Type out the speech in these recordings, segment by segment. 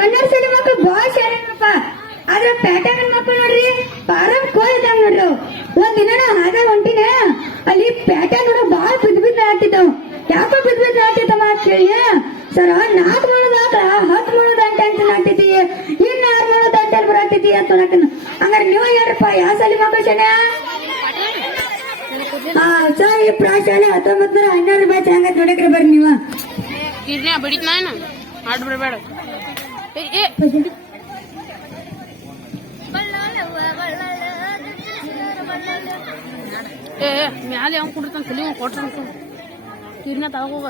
ಕನ್ನಡ ಶಾಲೆ ಮಕ್ಕಳು ಬಾಳ ಶಾಲೆನಪ್ಪ. ಆದ್ರೆ ಪ್ಯಾಟರ್ನ್ ಮಕ್ಕಳು ನೋಡ್ರಿ, ಪಾರಂ ಕೋಯ್ದಂಗ ನೋಡ್ರಿ. ಅವು. ಒಂದ್ ದಿನ ಹಾಗ ಹೊಂಟಿನ ಅಲ್ಲಿ ಪ್ಯಾಟರ್ನ್ ನೋಡ ಬಹಳ ಬಿದ್ ಬಿದ್ದ ಆಡ್ತಿದ್ದವು ಯಾಕ ಬಿದ್ ಬಿದ್ದ ಅಂತ ಕೇಳಿ, ಸರ ನಾಲ್ಕು ಮಾಡೋದಾಗ ಹತ್ತು ಮಾಡೋದ ಅಂತ ಅಂತ ನಾಟಿದ್ದಿ ಇನ್ನ ಆರು ಮಾಡೋದ ಅಂತ ಬರಾಗ್ತೈತಿ ಅಂತ ನಾಟನ ಹಂಗಾರೆ ನೀವು ಹೇಳ್ರಪ್ಪ, ಯಾವ ಸಲ ಮಕ್ಕಳು ಶಾಲೆ? ಹಾ ಸರ್ ಈ ಪ್ರಾಶಾಲೆ ಹತ್ತೊಂಬತ್ತು ನೂರ ಹನ್ನೆರಡು ಬ್ಯಾಚ್ ಹಂಗತ್ ನೋಡಕ್ರಿ ಬರ್ರಿ ನೀವು. ಬಿಡಿತ್ ನಾಯನ ಆಡ್ ಬಿಡಬೇಡ. ಏ ಏ ಏ ಮ್ಯಾಲೆ ಅವ್ನು ಕುಡಿತಾನೆ ತಲೆ ಅವ್ನು ಕೊಟ್ರ ಕಿರ್ನ್ಯಾ ತಗೋಗ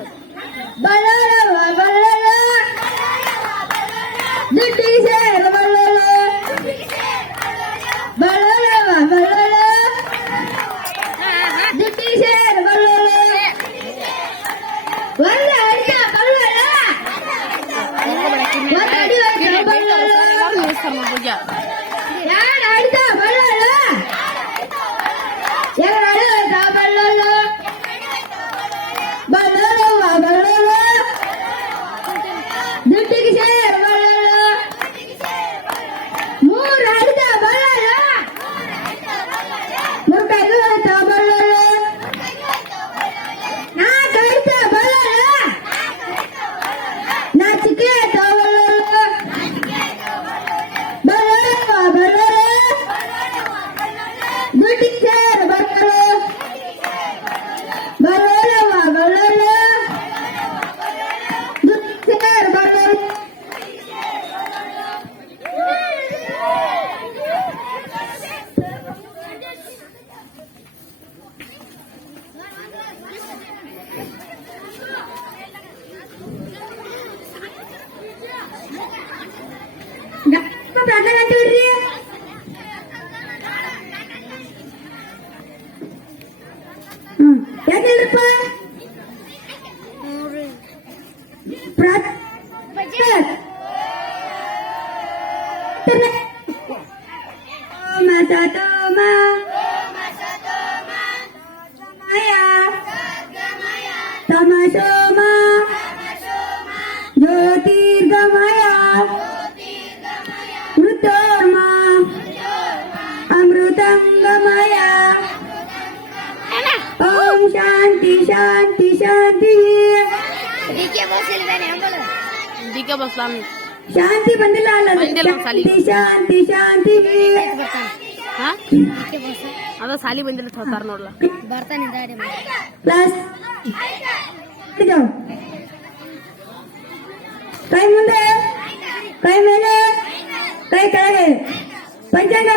तमसोमा ज्योतिर्गमय ऋतोर्मा अमृतङ्गमय ॐ शान्ति शान्ति शान्ति দিকে বসলাম ಶಾಂತಿ ಬಂದಿಲ್ಲ ಅಲ್ಲ. ಶಾಂತಿ ಶಾಂತಿ ಶಾಂತಿ. ಹಾ? ಅದ ಸಾಲಿ ಬಂದಿಲ್ಲ ಹೇಳ್ತಾರ ನೋಡ್ಲ. ಪ್ಲಸ್ ಇದು. ಕೈ ಮುಂದೆ. ಕೈ ಮೇಲೆ. ಕೈ ಕೆಳಗೆ. ಪಂಚಾಂಗ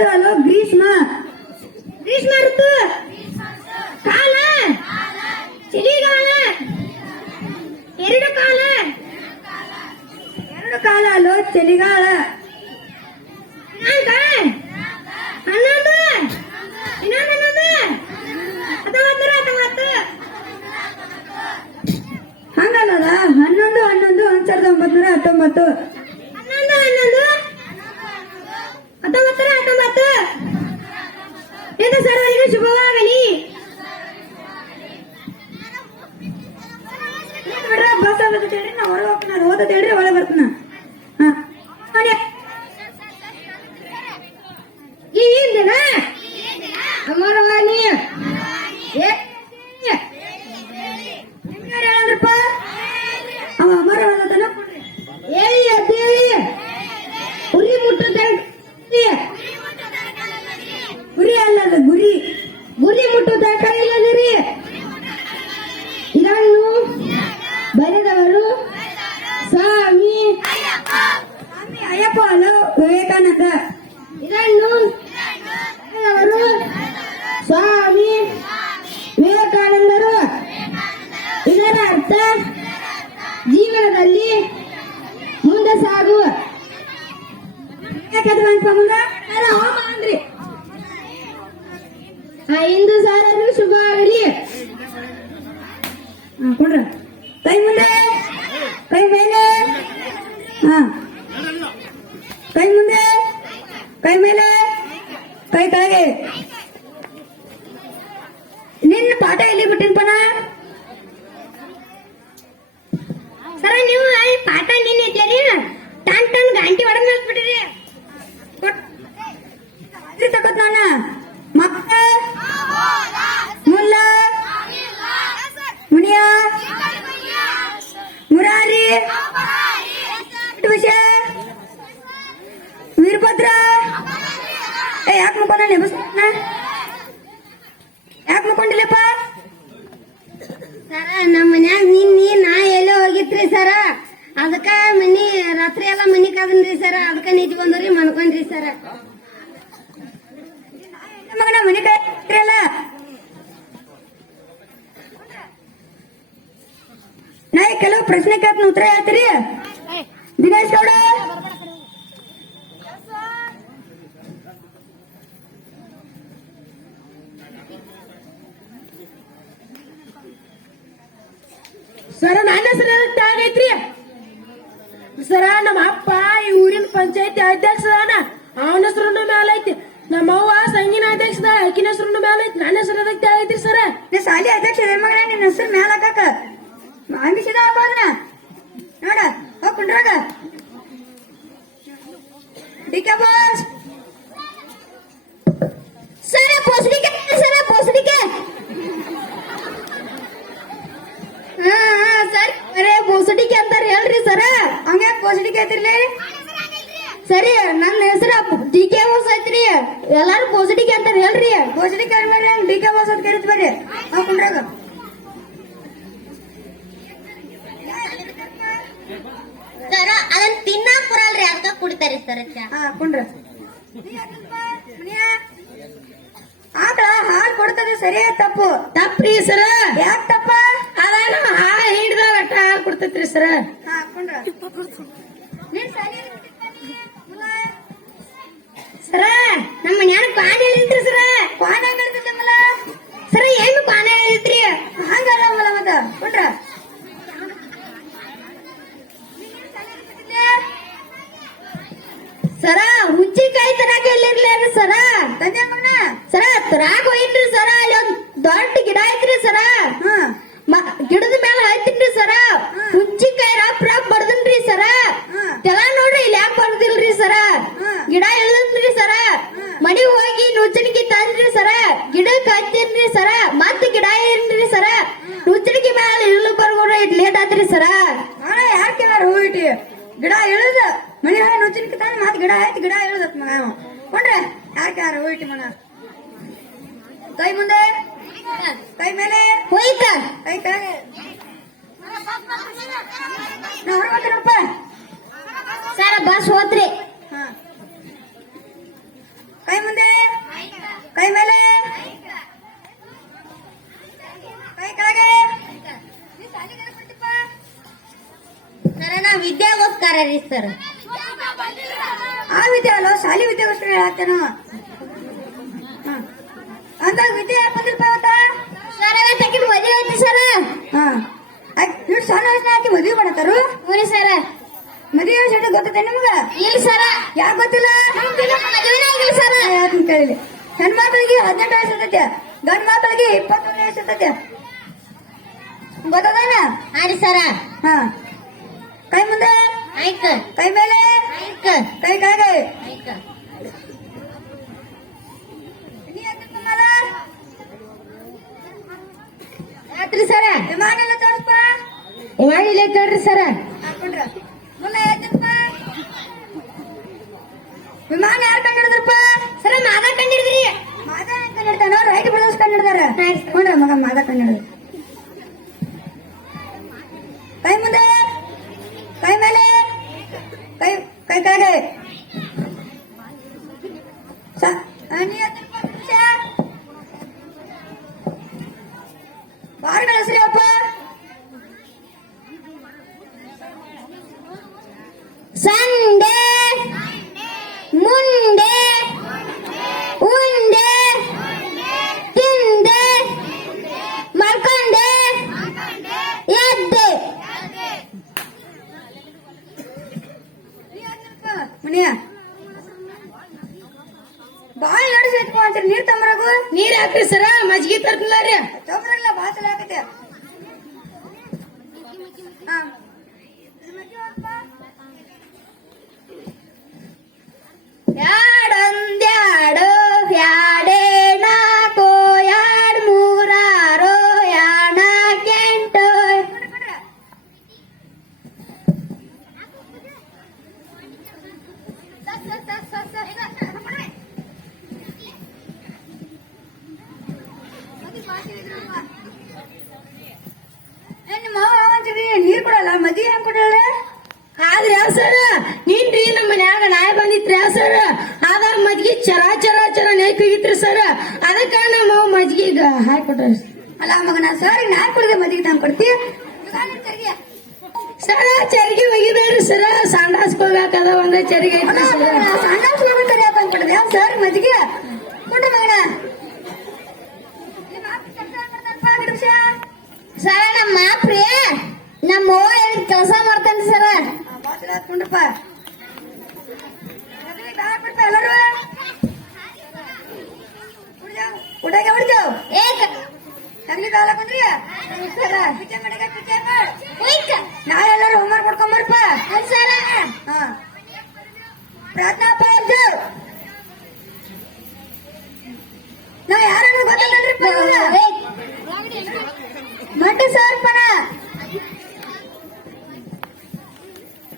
ಋತು ಅಲ್ಲ, ಗ್ರೀಷ್ಮ. ಗ್ರೀಷ್ಮ ಋತು. ಕಾಲ. ಚಳಿಗಾಲ. ಎರಡು ಕಾಲ. ಎರಡು ಕಾಲ ಅಲ್ಲೋ, ಚಳಿಗಾಲ. ಹನ್ನೊಂದು. ಹನ್ನೊಂದು. ಒಂದ್ ಸಾವಿರದ ಒಂಬತ್ನೂರ ಹತ್ತೊಂಬತ್ತು. ಹನ್ನೊಂದು ಹನ್ನೊಂದು. ಹತ್ತೊಂಬತ್ತರ ಹತ್ತೊಂಬತ್ತು ಇದು ಸರ್ವರಿಗೂ ಶುಭವಾಗಲಿ ಬಿಡ್ರ ಬಸ್ ಆಗತ್ತೆ ಹೇಳ್ರಿ ನಾ ಹೊರಗೆ ಹೋಗ್ತಾನ ಅದು ಓದತ್ ಹೇಳ್ರಿ ಒಳಗೆ ಬರ್ತಾನ ಅರ್ಥ ಇದನ್ನು ಅವರು ಸ್ವಾಮಿ ವಿವೇಕಾನಂದರು. ಇದರ ಅರ್ಥ ಜೀವನದಲ್ಲಿ ಮುಂದೆ ಸಾಗು. ಯಾಕಂದ್ರೆ ಮುಂದ ಅಲ್ಲ ಹೋಮ ಅಂದ್ರಿ? ಆ ಹಿಂದೂ ಸಾರರು ಶುಭ ಆಗಲಿ. ಕೊಡ್ರ. ಕೈ ಮುಂದೆ. ಕೈ ಮೇಲೆ. ಹಾ ಕೈ ಮುಂದೆ ಕೈ ಮೇಲೆ ಕೈ ಕೆಳಗೆ ನಿನ್ನ ಪಾಠ ಎಲ್ಲಿ ಬಿಟ್ಟಿನ್ಪನ ಸರ ನೀವು ಅಲ್ಲಿ ಪಾಠ ನಿನ್ನೆ ಇದ್ದೀರಿ ಟನ್ ಟನ್ ಗಂಟೆ ಹೊಡೆದ್ ಹಾಕ್ಬಿಟ್ಟಿರಿ ತಗೋತ್ ನಾನ ಮಕ್ಕ ಮುಲ್ಲ ಮುನಿಯ ಮುರಾರಿ ವಿಷಯ ವೀರಭದ್ರ ಏ ಯಾಕೆ ಮುಕ್ಕೊಂಡ ನೆಬಸ್ತಾನ ಯಾಕೆ ಸರ ನಮ್ಮ ಮನ್ಯಾಗ ನಿನ್ನಿ ನಾ ಎಲ್ಲೋ ಹೋಗಿತ್ರಿ ಸರ. ಅದಕ್ಕ ಮನಿ ರಾತ್ರಿ ಎಲ್ಲ ಮನಿ ಕದನ್ರಿ ಸರ. ಅದಕ್ಕ ನಿಜ ಬಂದ್ರಿ ಮನ್ಕೊಂಡ್ರಿ ಸರ. ಮಗನ ಮನಿ ನಾ ಕೆಲವು ಪ್ರಶ್ನೆ ಕೇಳ್ತೀನಿ ಉತ್ತರ ಹೇಳ್ತೀರಿ? ದಿನೇಶ್ ಗೌಡ ಸರ ನನ್ನ ಹೆಸರು ಆಗೈತ್ರಿ ಸರ, ನಮ್ಮ ಅಪ್ಪ ಈ ಊರಿನ ಪಂಚಾಯತಿ ಅಧ್ಯಕ್ಷದಾನ ಅವನ ಹೆಸರು ಮ್ಯಾಲ ಐತಿ ನಮ್ಮ ಅವ್ವ ಸಂಗೀನ ಅಧ್ಯಕ್ಷದ ಆಕಿನ ಹೆಸರು ಮ್ಯಾಲ ಐತಿ ನನ್ನ ಹೆಸರು ಅದಕ್ಕೆ ಐತಿ ಸರ? ಶಾಲಿ ಅಧ್ಯಕ್ಷ ಮಗನ ನಿನ್ನ ಹೆಸರು ಹಾಕಾಕ ಅಂಬಿಸಿದ ಹಾಕೋದನ ನೋಡ ಹೋಗ್ ಕುಂಡ್ರಾಗ ಡಿ ಕೆ ಬಾಸ್ ಸರ ಪೋಸ್ಡಿಕೆ ಸರ ಪೋಸ್ಡಿಕೆ ಹಾ ಹಾ ಸರ್ ಅರೇ ಪೋಸ್ಡಿಕೆ ಅಂತಾರ ಹೇಳ್ರಿ ಸರ ಹಂಗೆ ಪೋಸ್ಟಿಗೆ ಐತಿರ್ಲಿ ಸರಿ ನನ್ನ ಹೆಸರ ಡಿ ಕೆ ಓಸ್ ಐತ್ರಿ ಎಲ್ಲಾರು ಪೋಸ್ಡಿಕೆ ಅಂತಾರ ಹೇಳ್ರಿ. ಪೋಸ್ಟಿಗೆ ಮೇಲೆ ಡಿ ಕೆ ಬಾಸ್ ಅಂತ ಕರಿತ ಬರ್ರಿ. ಹಾಕೊಂಡ್ರಾಗ ಕುಂಡ್ರಾಗ. ಸರ ಅದನ್ನ ತಿನ್ನಾಕ್ ಬರಲ್ರಿ ಅದಕ್ಕ ಕುಡಿತಾರಿ ಸರ್ ಹಾ ಕುಂಡ್ರ. ಆಕಳ ಹಾಲು ಕೊಡ್ತದೆ ಸರಿ ತಪ್ಪು. ತಪ್ಪ್ರಿ ಸರ. ಯಾಕೆ ತಪ್ಪ? ಅದಾನ ಹಾಳ ಹಿಡ್ದ ಅಟ್ಟ ಹಾಲು ಕೊಡ್ತೈತ್ರಿ ಸರ. ಹಾ ಕುಂಡ್ರ. ನೀನ್ ಶಾಲಿ ಸರ, ನಮ್ಮ ಮನ್ಯಾನ ಪಾನ ಹೇಳಿದ್ರಿ ಸರ ಪಾನ ಹೆಂಗಿರ್ತೈತಮ್ಮಲ್ಲ ಸರ, ಏನು ಪಾನ ಹೇಳಿದ್ರಿ? ಹಂಗಲ್ಲ ಅಮ್ಮಲ್ಲ ಮತ್ತ ಕೊಟ್ರ. ಸರ, ಹುಂಚಿಕಾಯಿ ತರಾಕ ಎಲ್ಲಿರ್ಲಿ ಸರ? ತಂಜಮ್ಮನ ಸರ, ತರಾಕ ಹೋಯ್ತ್ರಿ ಸರ ಅಲ್ಲಿ ಒಂದ್ ದೊಡ್ಡ ಗಿಡ ಐತ್ರಿ ಸರ. ಗಿಡದ ಮೇಲೆ ಹತ್ತಿನ್ರಿ ಸರ. ಹುಂಚಿಕಾಯಿ ರಪ್ ರಪ್ ಬರ್ದನ್ರಿ ಸರ ಹ್ಮ್. ತೆಲ ನೋಡ್ರಿ ಇಲ್ಲಿ ಯಾಕೆ ಬರ್ದಿಲ್ರಿ ಸರ. ಗಿಡ ಇಳಿದ್ರಿ ಸರ. ಮನಿಗ್ ಹೋಗಿ ನುಚ್ಚಣಿಗೆ ತಂದ್ರಿ ಸರ. ಗಿಡ ಕಾಯ್ತೀನ್ರಿ ಸರ. ಮತ್ತೆ ಗಿಡ ಏನ್ರಿ ಸರ. ನುಚ್ಚಣಿಗೆ ಮ್ಯಾಲ ಇಳ್ಲು ಬರ್ಬೋದು ಇಟ್ ಲೇಟ್ ಆತ್ರಿ ಸರ. ಯಾಕೆ ಕೇಳಾರ ಹೋಗಿಟ್ಟಿ ಗಿಡ ಇಳಿದ. ಮನೆ ಹೋಗಿ ನುಚ್ಚಣಿಕೆ ತಾನ ಮತ್ತೆ ಗಿಡ ಆಯ್ತು ಗಿಡ ಇಳಿದತ್ ಮಗ ಕೊಂಡ್ರೆ? ಯಾಕೆ ಕೇಳಾರ ಹೋಗಿಟ್ಟಿ ಮಗ? ಕೈ ಮುಂದೆ. ಕೈ ಮೇಲೆ. ಹೋಯ್ತ. ಕೈ ಕೆಳಗೆ. ನಾ ಸರ ಬಸ್ ಹೋತ್ರಿ. ವಿದ್ಯಾಗೋಸ್ಕರ ರೀ ಸರ್ ಆ ವಿದ್ಯೆ ಅಲ್ಲ ಶಾಲಿ ವಿದ್ಯೆಗೋಸ್ಕರ ಹೇಳ್ತೇನು ಅಂತ ವಿದ್ಯೆ ಯಾಕೆ ಸರ ತಕ್ಕಿನ ಮದುವೆ ಐತಿ ಸರ. ಹಾ. ಇವ್ರು ಸಣ್ಣ ವಯಸ್ಸಿನ ಹಾಕಿ ಮದುವೆ ಮಾಡತ್ತಾರು? ಸರ. ಮದುವೆ ವಯಸ್ಸು ಗೊತ್ತೈತೆ ನಿಮ್ಗ? ಇಲ್ಲ ಸರ. ಯಾಕೆ ಗೊತ್ತಿಲ್ಲ? ಮದುವೆನೇ ಆಗಿಲ್ಲ ಸರ. ಹೇಳ್ತೀನಿ ಕೇಳಿಲಿ ಹೆಣ್ಮಕ್ಳಿಗೆ ಹದಿನೆಂಟು ವಯಸ್ಸು ಇರ್ತೈತೆ. ಗಂಡ್ ಮಕ್ಳಿಗೆ ಇಪ್ಪತ್ತೊಂದು ವಯಸ್ಸು ಇರ್ತೈತೆ. ಗೊತ್ತದಾನ? ಸರ. ಹಾ. ಕೈ ಮುಂದೆ. ಕೈ ಮೇಲೆ ಐಕ ಕೈ ಕೆಳಗೆ? ಆತ್ರಿ ಸರ ವಿಮಾನ ಇಲ್ಲ ಮಾಡಿಲ್ಲ ತಡ್ರಿ ಸರ ವಿಮಾನ ಯಾರು ಕಂಡಿಡಿದ್ರಪ್ಪ ಸರ ಮಾದ ಕಂಡಿಡಿದ್ರಿ ಮಾದ ಕಂಡಿಡ್ತಾನ ರೈಟ್ ಬ್ರದರ್ಸ್ ಕಂಡಿಡ್ತಾರ ಕೊಂಡ್ರ ಮಗ ಮಾದ ಕಂಡಿಡಿದ್ರು ಕೈ ನಿಮ್ಮ ಮಾವ ಅಂತೀರಿ ನೀರ್ ಕೊಡಲ್ಲ ಮದಿ ಹೆಂಗ್ ಕೊಡಲ್ಲ ಆದ್ರೆ ಸರ್? ನೀನ್ರಿ, ನಮ್ಮ ಮನ್ಯಾಗ ನಾಯಿ ಬಂದಿತ್ರಿ ಯಾವ ಸರ್? ಆದಾಗ ಮಜ್ಗಿ ಚರ ಚರ ಚರ ನೇಕ್ ಹೋಗಿತ್ರಿ ಸರ್. ಅದಕ್ಕ ನಮ್ಮ ಮಜ್ಗಿಗ ಹಾಕೊಟ್ರ ಅಲ್ಲ, ಮಗನ ಸರ್ ನಾ ಕೊಡದೆ ಮದ್ಗಿ ತಂಗ್ ಕೊಡ್ತಿ? ಸರ, ಚರಿಗೆ ಒಗಿಬೇಡ್ರಿ ಸರ. ಸಂಡಾಸ್ ಹೋಗಾಕದ ಒಂದ ಚರಿಗೆ ಐತ್ರಿ ಸರ್. ಸಣ್ಣ ಸುಳ್ಳು ಅಂತ ಅಂದ್ಬಿಡ್ದೆ ಅವ್ನ್ ಸರ್ ಮಜ್ಗೆ ಕೊಟ್ಟ ಮಗನ. ಕೆಲಸ ಮಾಡ್ತಾನೆ ಸರ ಆ, ಬಾಚಲ ಹಾಕ್ಕೊಂಡ್ರಪ್ಪ ಎಲ್ರಿಗೂ ಚಾ ಹಾಕ್ಬಿಡ್ಪ ಎಲ್ಲರೂ ಊಟಕ್ಕೆ ಹೊಡ್ತೇವ್ ಏಕ ತಂಗ್ಲಿ ಕಾಲ ಹಾಕೊಂಡ್ರಿ ಸರ ಪಿಚ್ಚೆ ಮನೆಗೆ ಪಿಚ್ಚೆ ಮಾಡ್. ಉಯ್ಕ ನಾಳೆ ಎಲ್ಲರೂ ಹೋಮ್ವರ್ಕ್ ಕೊಡ್ಕೊಂಬರ್ಪ ಹೌದ್ ಸರ ಹಾ ಪ್ರಾರ್ಥನಾ ಪಾರ್ಜರ್ ನಾ ಯಾರನ್ನ ಗೊತ್ತಲ್ರಿ ಏಕ್. ಮಟ್ಟ ಸರ್ ಪರ